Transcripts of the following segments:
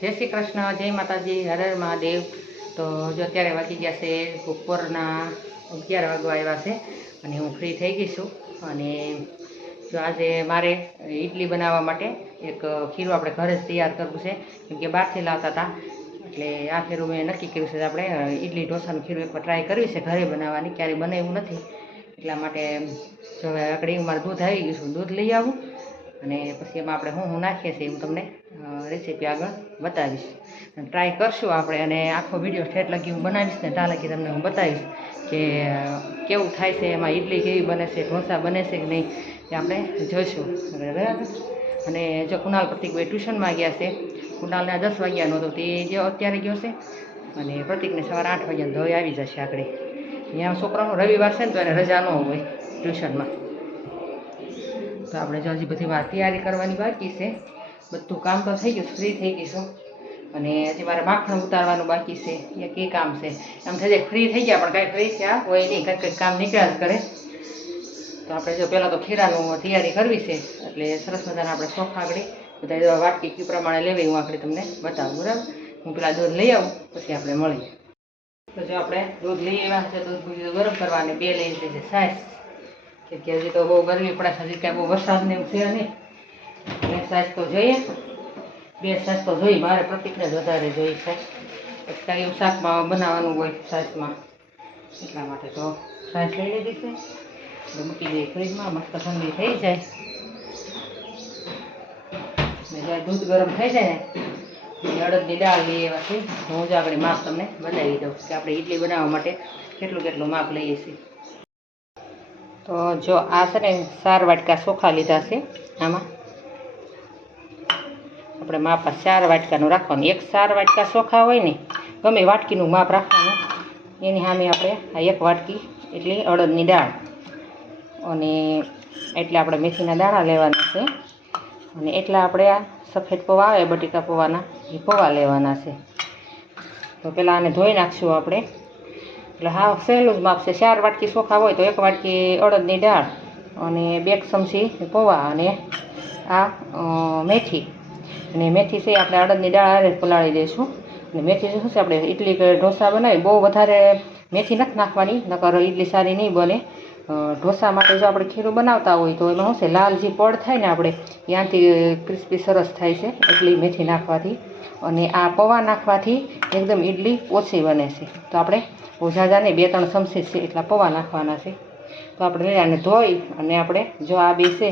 જય શ્રી કૃષ્ણ, જય માતાજી, હર હર મહાદેવ. તો જો અત્યારે વાગી ગયા છે બપોરના અગિયાર વાગવા આવ્યા છે અને હું ફ્રી થઈ ગઈ છું. અને જો આજે મારે ઇડલી બનાવવા માટે એક ખીરું આપણે ઘરે જ તૈયાર કરવું છે, કેમ કે બહારથી લાવતા હતા. એટલે આ ખીરું મેં નક્કી કર્યું છે આપણે ઇડલી ઢોસાનું ખીરું એકવાર ટ્રાય કરવી છે ઘરે બનાવવાની, ક્યારેય બનાવ્યું નથી. એટલા માટે જો હવે આગળ મારે દૂધ આવી ગયું છે, દૂધ લઈ આવું. અને પછી એમાં આપણે શું હું નાખીએ છીએ હું તમને રેસીપી આગળ બતાવીશ. ટ્રાય કરશું આપણે અને આખો વીડિયો ઠેઠ લગી હું બનાવીશ ને ત્યાં લગી તમને હું બતાવીશ કે કેવું થાય છે, એમાં ઇડલી કેવી બને છે, ઢોસા બને છે કે નહીં એ આપણે જોઈશું. બરાબર? અને જો કુણાલ પ્રતિકભાઈ ટ્યુશનમાં ગયા છે, કુણાલને દસ વાગ્યાનો હતો, તે જે અત્યારે ગયો છે. અને પ્રતિકને સવારે આઠ વાગ્યાનો ધોઈ આવી જશે આગળ. અહીંયા છોકરાનો રવિવાર છે ને તો એને રજા ન હોય ટ્યુશનમાં તો આપણે જો હજી બધી વાર તૈયારી કરવાની બાકી છે. બધું કામ તો થઈ ગયું ફ્રી થઈ ગઈ છું. અને હજી મારે માખણ ઉતારવાનું બાકી છે. એ કંઈ કામ છે. એમ થઈ જાય ફ્રી થઈ ગયા, પણ કાંઈ ફ્રી થયા હોય નહીં કંઈક કંઈક કામ નીકળ્યા જ કરે. તો આપણે જો પહેલાં તો ખીરાનું તૈયારી કરવી છે. એટલે સરસ મજાના આપણે સોફા આગળ, બધા વાટકી કયું પ્રમાણે લેવી હું આગળ તમને બતાવું, બરાબર? હું પેલા દૂધ લઈ આવું, પછી આપણે મળીએ. તો જો આપણે દૂધ લઈ આવ્યા છે દૂધ ગરમ કરવાને બે લઈ લીધી છે સાઈઝ કે હજી તો બહુ ગરમી પડે છે, હજી કાંઈ બહુ વરસાદ ને એવું છે નહીં. બે સાઈઝ તો જોઈએ. બે સાઈઝ તો જોઈ મારે પ્રતિક્રિયા જ વધારે જોઈ છે. કાંઈ એવું શાકમાં બનાવવાનું હોય સાઈઝમાં એટલા માટે તો સાઈઝ લઈ લીધી છે. મૂકી દઈએ ફ્રીજમાં, મસ્ત ઠંડી થઈ જાય. ને જ્યારે દૂધ ગરમ થઈ જાય ને અડદની દાળ લઈએ એવાથી હું જ આપણે માપ તમને બનાવી દઉં કે આપણે ઇડલી બનાવવા માટે કેટલું કેટલું માપ લઈએ છીએ. તો જો આ છે ને ચાર વાટકા ચોખા લીધા છે આમાં. આપણે માપ ચાર વાટકાનું રાખવાનું. એક ચાર વાટકા ચોખા હોય ને, ગમે વાટકીનું માપ રાખવાનું. એની સામે આપણે આ એક વાટકી એટલી અડદની દાળ. અને એટલે આપણે મેથીના દાણા લેવાના છે. અને એટલા આપણે આ સફેદ પૌવા આવે, બટેકા પૌવાના, એ પૌવા લેવાના છે. તો પહેલાં આને ધોઈ નાખશું આપણે. એટલે હા, સહેલું જ માપ છે. ચાર વાટકી ચોખા હોય તો એક વાટકી અડદની દાળ અને બે ચમચી પૌવા અને આ મેથી. અને મેથી છે આપણે અડદની દાળ આરે પલાળી દઈશું. અને મેથી શું છે, આપણે ઇડલી કે ઢોસા બનાવી બહુ વધારે મેથી નથી નાખવાની, નકર ઇડલી સારી નહીં બને. ઢોસા માટે જો આપણે ખીરું બનાવતા હોય તો એમાં શું છે, લાલ જે પડ થાય ને આપણે, ત્યાંથી ક્રિસ્પી સરસ થાય છે, એટલી મેથી નાખવાથી. અને આ પૌવા નાખવાથી એકદમ ઇડલી ઓછી બને છે. તો આપણે ઓઝાજા ને બે ત્રણ ચમચી છે એટલા પૌવા નાખવાના છે. તો આપણે આને ધોઈ અને આપણે જો આ બે છે,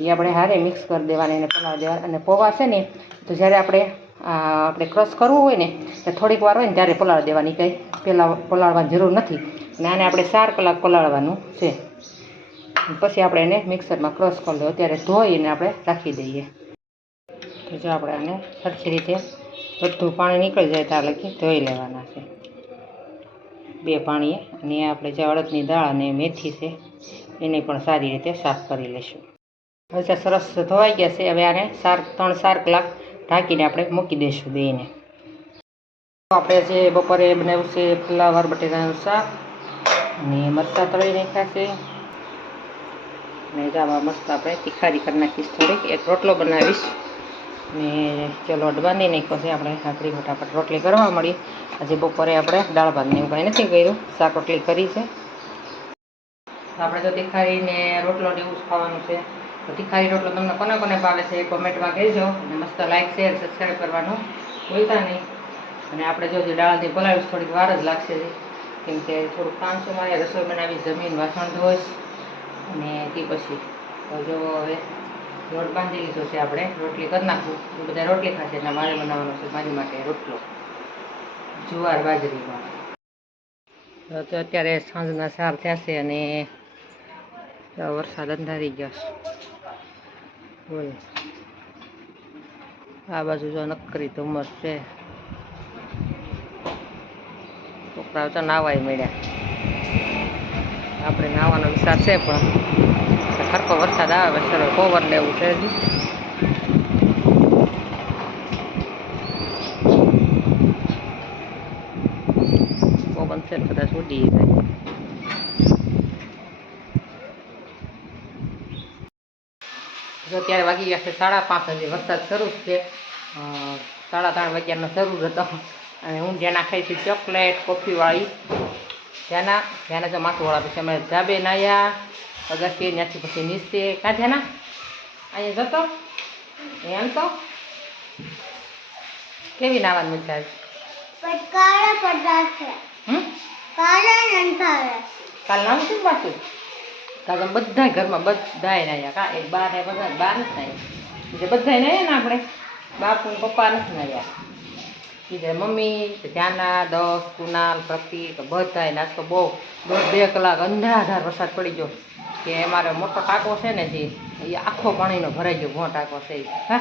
એ આપણે હારે મિક્સ કરી દેવાના, એને પલાળી દેવાના. અને પૌવા છે ને, તો જ્યારે આપણે આપણે ક્રશ કરવું હોય ને, તો થોડીક વાર હોય ને ત્યારે પલાળી દેવાની. કંઈ પહેલાં પલાળવાની જરૂર નથી. અને આને આપણે ચાર કલાક પલાળવાનું છે. પછી આપણે એને મિક્સરમાં ક્રશ કરી લો. ત્યારે ધોઈને આપણે રાખી દઈએ. તો જો આપણે આને સરખી રીતે બધું પાણી નીકળી જાય ત્યાં લગી ધોઈ લેવાના છે. બે પાણીએ અને આપણે જે અડદની દાળ અને મેથી છે, એને પણ સારી રીતે સાફ કરી લઈશું હવે સરસ ધોવાઈ ગયા છે. હવે આને સાર ત્રણ, ચાર કલાક ઢાંકીને આપણે મૂકી દઈશું બેને આપણે જે બપોરે બનાવ્યું છે ફુલાવર બટેટાનું શાક અને મરચાં તળી નાખ્યા છે. ને જાવા મસ્ત આપણે તીખારી કરી નાખીશ થોડીક. એક રોટલો બનાવીશ. ને ચલો અડવાની નાખ્યો છે. આપણે આકડી ફટાફટ રોટલી કરવા મળી. આજે બપોરે આપણે દાળ ભાત ને એવું કાંઈ નથી કર્યું. શાક રોટલી કરી છે. આપણે તો તીખારીને રોટલો ને એવું જ ખાવાનું છે. તો તીખારી રોટલો તમને કોને કોને ભાવે છે કોમેન્ટમાં કહેજો. અને મસ્ત લાઈક શેર સબસ્ક્રાઈબ કરવાનું ભૂલતા નહીં. અને આપણે જો દાળથી પલાળીશ, થોડીક વાર જ લાગશે. કેમ કે થોડુંક કામ છે મારે રસોઈ બનાવી, જમીન, વાસણ ધોઈશ અને તે પછી. તો જો હવે લોટ બાંધી લીધો છે આપણે, રોટલી કરી નાખું. બધા રોટલી ખાશે એટલે મારે બનાવવાનો છે મારી માટે રોટલો. જુવાર બાજરીમાં તો અત્યારે સાંજના સાર છે અને વરસાદ અંધારી ગયો છે. બોલ. આ બાજુ જો નકરી ધુમ્મસ છે. છોકરાઓ તો નાવાય મળ્યા. આપણે નાવાનો વિચાર છે પણ ખરકો વરસાદ આવે, વરસાદ કોવર લેવું છે પવન છે કદાચ ઉડી જાય. જો અત્યારે વાગી ગયા છે સાડા પાંચ હજી વરસાદ શરૂ છે. સાડા ત્રણ વાગ્યાનો શરૂ હતો. અને હું જેના ખાઈ હતી ચોકલેટ કોફીવાળી ત્યાંના ત્યાંના જો માથુંવાળા પછી અમે જાબે નાયા અગસ્તી ત્યાંથી પછી નીચે. કાં જેના? અહીંયા જતો? એમ તો કેવી નાવાની મજા આવી? કાળા પડદા છે. કાળા કાલ નામ શું પાછું કાલ બધા ઘરમાં બધાય નાયા. કા એક બાર બધા બાર નથી નાયા. બીજા બધાય નાયા ને આપણે? બાપુ પપ્પા નથી નાયા. બીજા મમ્મી ત્યાંના દસ કુનાલ પ્રતિક બધાય નાસ્તો બહુ દોઢ બે કલાક અંધાધાર વરસાદ પડી ગયો. કે અમારે મોટો ટાંકો છે ને જે એ આખો પાણીનો ભરાઈ ગયો ઘો ટાંકો છે. હા?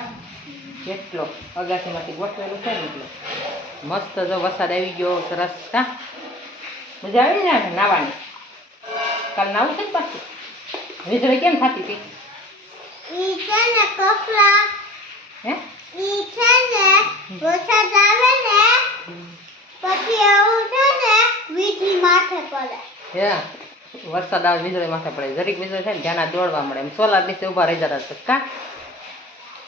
કેટલો? અગાસીમાંથી ગોઠવેલું છે ને એટલે. મસ્ત જો વરસાદ આવી ગયો સરસ. હા? મજા આવી ને નાવાની? કાલ નાવું છે ને પાછું? વીજળી કેમ થતી હતી? હે? ઈ ને વરસાદ આવે વીજળી માથે પડે. હે, વરસાદ આવે, વીજળી માથે પડે. જરીક વીજળી થાય ને ત્યાં દોડવા મળે. એમ સોલાર નીચે ઊભા રહી જતા હતા કા?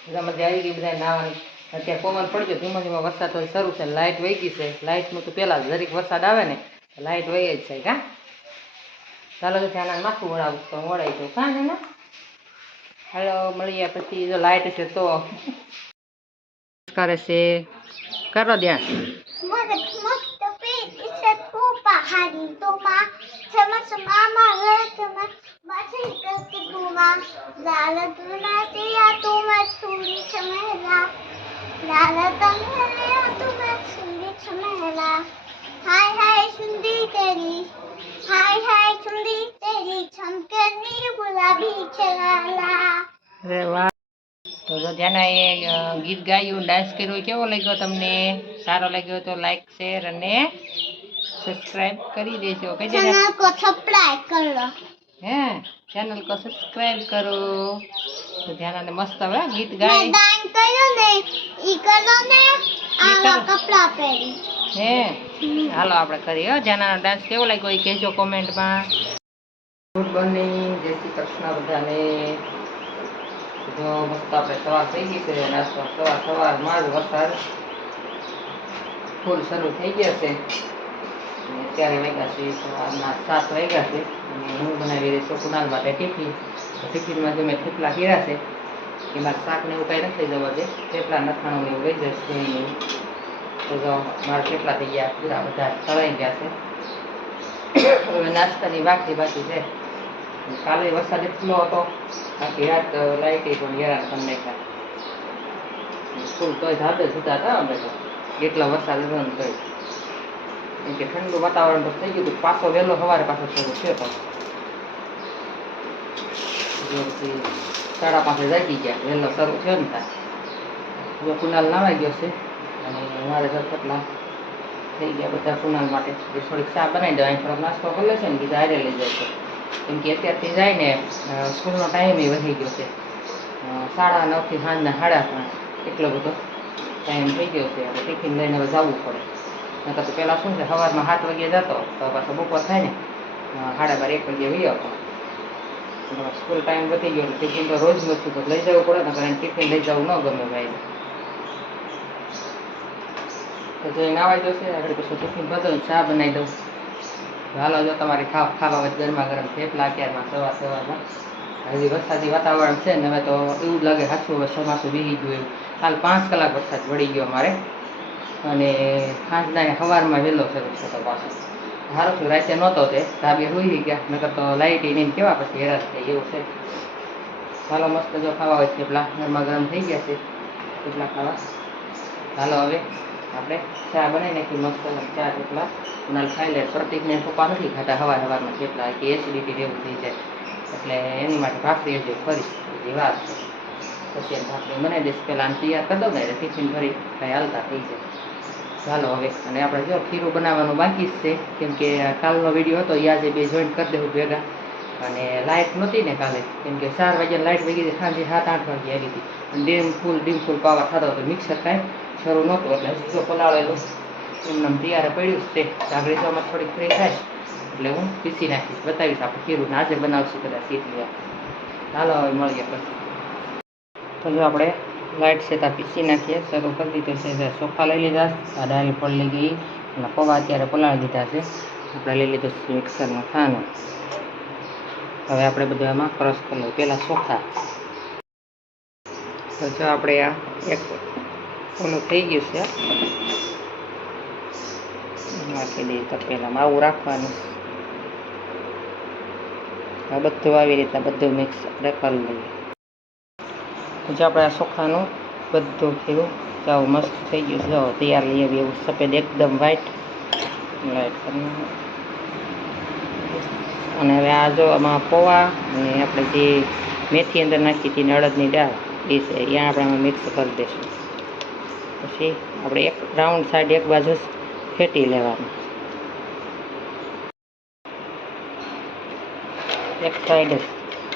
બધા મજા આવી ગઈ બધા નાવાની. અત્યારે પવન પડી ગયો ધીમો ધીમો વરસાદ હોય, શરૂ છે લાઇટ વહી ગઈ છે. લાઇટનું તો પહેલાં જરીક વરસાદ આવે ને લાઇટ વહી જ છે કા? ચાલો તો ધ્યાના માથું વળાવું, તો વળાઈ જાઉં. કા ને હાલો, મળીએ પછી. જો લાઇટ છે તો કરે છે? કરો ધ્યાન હાય હાય સુંદી તેરી. હાય હાય સુંદી તેરી. ચમકની ગુલાબી અરે વાહ. તો જોધ્યાનાએ ગીત ગાયું ડાન્સ કર્યો કેવો લાગ્યો તમને? સારો લાગ્યો તો લાઈક શેર અને સબસ્ક્રાઇબ કરી દેજો. કે હે ચેનલ કો સબસ્ક્રાઇબ કરો. તો ધ્યાનાને મસ્ત હવે ગીત ગાય. ડાન્સ કર્યો ને ઈ કરો ને આ કપડા પહેરી. હે હાલો આપણે કરીએ ધ્યાનાનો ડાન્સ કેવો લાગ્યો એ કહેજો કોમેન્ટમાં ગુડ મોર્નિંગ જય શ્રી કૃષ્ણ બધાને. જો મસ્ત આપણે સવાર થઈ ગઈ છે નાસ્તો સવાર સવારમાં વરસાદ ફૂલ શરૂ થઈ ગયા છે. અને અત્યારે વાગ્યા છે સવારના સાત વાગ્યા છે. અને હું બનાવી રહી છું કુનાલ માટે ટિફિન તો ટિફિનમાં જે મેં થેપલા કર્યા છે. એમાં શાક ને એવું કાંઈ નથી લઈ જવા દે. થેપલા, નથાણું ને એવું લઈ જશે તો જો મારા થેપલા થઈ ગયા, પૂરા બધા સળાઈ ગયા છે. હવે નાસ્તાની બાકી બાકી છે. કાલે વરસાદ એટલો હતો આખી રાત લાઈટ પણ હેરાન કરી નાખ્યા ફૂલ તોય જાતે જતા હતા અમે તો. એટલા વરસાદ હતો ને તોય. કેમ કે ઠંડુ વાતાવરણ તો થઈ ગયું હતું, પાછો વહેલો સવારે પાછો શરૂ હતો. પછી સાડા પાસે જાગી ગયા, વહેલો શરૂ થયો ને ત્યાં. કુનાલ નાવાઈ ગયો છે, અને મારે જો થઈ ગયા બધા કુનાલ માટે. થોડીક ચા બનાવી દેવા થોડોક નાસ્તો કરી લેશે ને બીજા હારે લઈ જાય છે. કેમ કે અત્યારથી જાય ને સ્કૂલનો ટાઈમ એ વધી ગયો છે. સાડા નવથી સાંજના સાડા પાંચ એટલો બધો ટાઈમ થઈ ગયો છે. ટિફિન લઈને હવે જવું પડે. નકર તો પહેલાં શું છે, સવારમાં સાત વાગે જતો તો પાછો બપોર થાય ને. સાડા બાર એક વાગે વહી આવતો. સ્કૂલ ટાઈમ વધી ગયો ટિફિન તો રોજ નથી તો લઈ જવું પડે ને કારણ ટિફિન લઈ જવું ન ગમે ભાઈ. તો જો નાવાઈ જશે આગળ પછી ટિફિન બધો ચા બનાવી દઉં. હાલો, જો તમારે ખાવ ખાવા હોય ગરમા ગરમ થેપલા અત્યારમાં સવાર સવારમાં. હજી વરસાદી વાતાવરણ છે ને હવે તો એવું લાગે હાચું હવે ચોમાસું બીજી ગયું એવું હાલ પાંચ કલાક વરસાદ પડી ગયો અમારે. અને સાંજના સવારમાં વહેલો શરૂ થતો પાછો. સારું છું, રાતે નહોતો તે. ધાબે હોઈ ગયા. નકર તો લાઇટ નહીં કેવા પછી હેરાન થાય એવું છે. ચાલો મસ્ત જો ખાવા હોય થેપલા ગરમા ગરમ થઈ ગયા છે. થેપલા ખાવા? ચાલો હવે. આપણે ચા બનાવી નાખી, મસ્ત ચા થેપલા ઉનાલ ખાઈ લે પ્રતિકને પપ્પા નથી ખાતા હવા હવારમાં જેટલા કે એસિડિટી જેવું થઈ જાય. એટલે એની માટે ભાખરી હજુ કરીશ વાર છે. પછી ભાખરી બનાવી દઈશ. પહેલાં તૈયાર કરી દઉં ને એટલે ટિફિન ભરી કાંઈ હાલતા થઈ જાય. ચાલો હવે, અને આપણે જો ખીરું બનાવવાનું બાકી જ છે, કેમ કે કાલનો વીડિયો હતો એ આજે બે જોઈન્ટ કરી દેવું ભેગા. અને લાઇટ નહોતી ને કાલે, કેમ કે ચાર વાગ્યા લાઇટ વગી સાંજે સાત આઠ વાગે આવી હતી. Dim full dim full power થતો હતો મિક્સર કાંઈ. શરૂ નહોતું એટલે હજી પલાળેલો એમને તૈયાર પડ્યું છે આગળ જોવામાં થોડીક ફ્રી થાય. એટલે હું પીસી નાખીશ. બતાવીશ આપણે ખીરું આજે બનાવશું કદાચ એટલી ચાલો, હવે મળીએ પછી. તો જો આપણે લાઇટ છે ત્યાં પીસી નાખીએ. શરૂ કરી દીધું છે. સોફા લઈ લીધા આ દાળ લઈ ગઈ. અને પૌવા અત્યારે પલાળી દીધા છે. આપણે લઈ લીધું છે મિક્સરનો ખાનો હવે આપણે બધું આમાં ક્રશ કરી લઈએ. પહેલાં ચોખા તો જો આપણે આ એક ઓલું થઈ ગયું છે. નાખી દઈએ તો પહેલાં આવું રાખવાનું. આ બધું આવી રીતના બધું મિક્સ આપણે કરી લઈએ. પછી આપણે આ ચોખાનું બધું થયું. જાવ મસ્ત થઈ ગયું છે. તૈયાર લઈ આવીએ એવું સફેદ એકદમ વ્હાઈટ લાઈટ અને હવે આ જો આમાં પૌવા અને આપણે જે મેથી અંદર નાખી હતી ને અડદની દાળ, એ છે. એ આપણે મિક્સ કરી દઈશું. પછી આપણે એક રાઉન્ડ સાઈડ એક બાજુ ફેટી લેવાનું. એક સાઈડ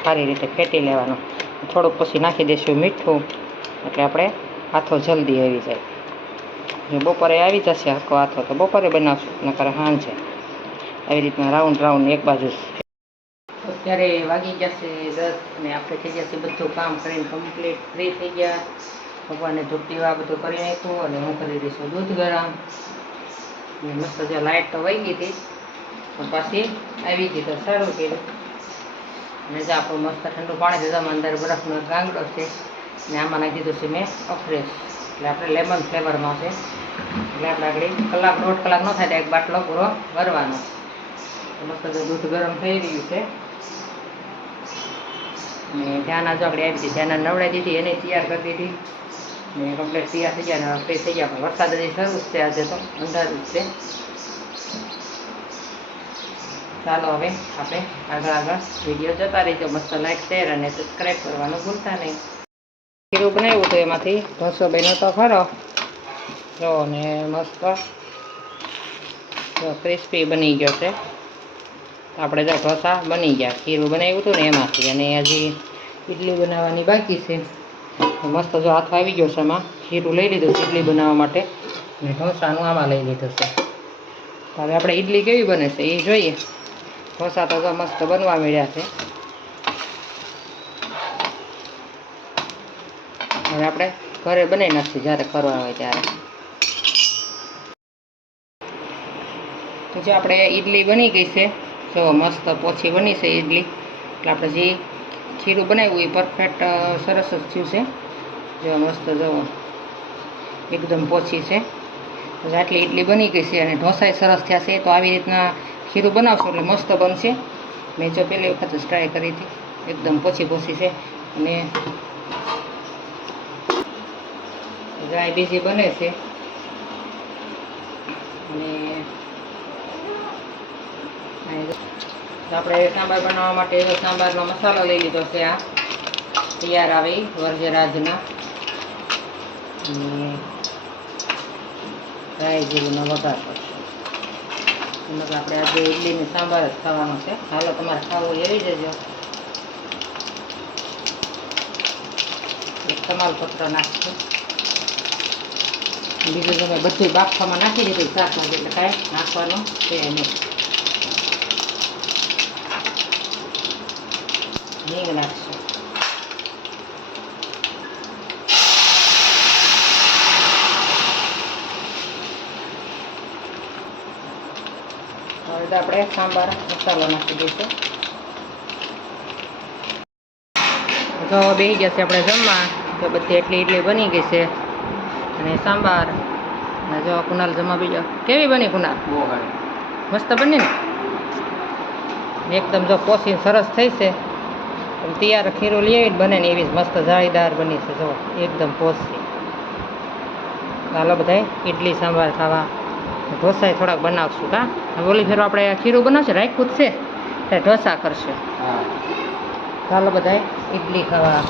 સારી રીતે ફેટી લેવાનું. થોડુંક પછી નાખી દઈશું મીઠું, એટલે આપણે હાથો જલ્દી આવી જાય. જો બપોરે આવી જશે આખો હાથો, તો બપોરે બનાવશું, નકર સાંજે. આવી રીતના રાઉન્ડ રાઉન્ડ એક બાજુ. અત્યારે વાગી જશે દસ ને આપણે થઈ જશે બધું કામ કરીને કમ્પ્લીટ ફ્રી થઈ ગયા. ભગવાનને ધૂપ આ બધું કરી નાખ્યું અને હું કરી દઈશું દૂધ ગરમ. અને મસ્ત જો લાઇટ તો વહી ગઈ હતી, પણ પાછી આવી ગઈ તો સારું કર્યું. અને જે, આપણું મસ્ત ઠંડુ પાણી દીધું અંદર બરફનો ગાંગડો છે. ને આમાં નાખી દીધું છે મેં અફ્રેશ એટલે આપણે લેમન ફ્લેવરમાં છે. એટલે આપણે આગળ કલાક, દોઢ કલાક ન થાય, એક બાટલો પૂરો ભરવાનો. મસ્ત જો દૂધ ગરમ થઈ રહ્યું છે. ને ધ્યાના જો આપણે આવી હતી ધ્યાના નવડાવી દીધી, એને તૈયાર કરી દીધી. ને કમ્પ્લીટ તૈયાર થઈ ગયા ને ફ્રી થઈ ગયા પણ વરસાદ હજી શરૂ છે આજે તો અંધારું ચાલો હવે આપણે આગળ આગળ વીડિયો જતા રહીજો મસ્ત લાઈક શેર અને સબસ્ક્રાઈબ કરવાનું ભૂલતા નહીં ખીરું બનાવ્યું તો એમાંથી ઢોસો બન્યો તો ખરો જો ને મસ્ત જો ક્રિસ્પી બની ગયો છે આપણે જો ઢોસા બની ગયા ખીરું બનાવ્યું હતું ને એમાંથી અને હજી ઇડલી બનાવવાની બાકી છે મસ્ત જો હાથ આવી ગયો છે એમાં. ખીરું લઈ લીધું છે ઇડલી બનાવવા માટે. ઢોસાનું આમાં લઈ લીધું છે. હવે આપણે ઇડલી કેવી બને છે એ જોઈએ. ઢોસા તો મસ્ત બનવા મળ્યા છે. હવે આપણે ઘરે બનાવી નાખીએ જ્યારે કરવા હોય ત્યારે. તો જો આપણે ઈડલી બની ગઈ છે. જો મસ્ત પોછી બની છે ઈડલી. એટલે આપણે જે ખીરું બનાવ્યું, એ પરફેક્ટ સરસ જ થયું છે. જો મસ્ત જો એકદમ પોચી છે. આટલી ઈડલી બની ગઈ છે અને ઢોસાય સરસ થયા છે, તો આવી રીતના ખીરું બનાવશો એટલે મસ્ત બનશે. મેં જો પહેલી વખત જ ટ્રાય કરી હતી, એકદમ પોચી પોછી છે. અને ગાય બીજી બને છે. અને જો આપણે સાંભાર બનાવવા માટે સાંભારનો મસાલો લઈ લીધો છે આ. તૈયાર આવે વરજરાજનો. રાઈ જીરુંનો વઘાર કરશું. મતલબ આપણે આજે ઇડલીની સાંભાર જ ખાવાનો છે. હાલો, તમારે ખાવું એવી જજો એક તમાલપત્ર નાખશું. બીજું તમે બધું બાફામાં નાખી દીધું, શાકમાં એટલે કાંઈ નાખવાનું છે નહીં. હિંગ નાખશું હવે તો આપણે સાંભાર મસાલો નાખી દઈશું તો બેસી જશે આપણે જમવા તો બધી એટલી એટલી બની ગઈ છે અને સાંભાર અને જો કુનાલ જમા બીજો કેવી બની કુનાલ મસ્ત બની ને એકદમ જો પોસી સરસ થઈ છે આમ તૈયાર ખીરું લઈ આવીને બને ને એવી જ મસ્ત જાળીદાર બની છે જો એકદમ પોસી ચાલો બધાય ઇડલી સાંભાર ખાવા. ઢોસા થોડાક બનાવશું કા હવે ઓલી ફેરો આપણે ખીરું બનાવશે રાખ્યું જ છે? ત્યારે ઢોસા કરશે. ચાલો બધાય ઇડલી ખાવા.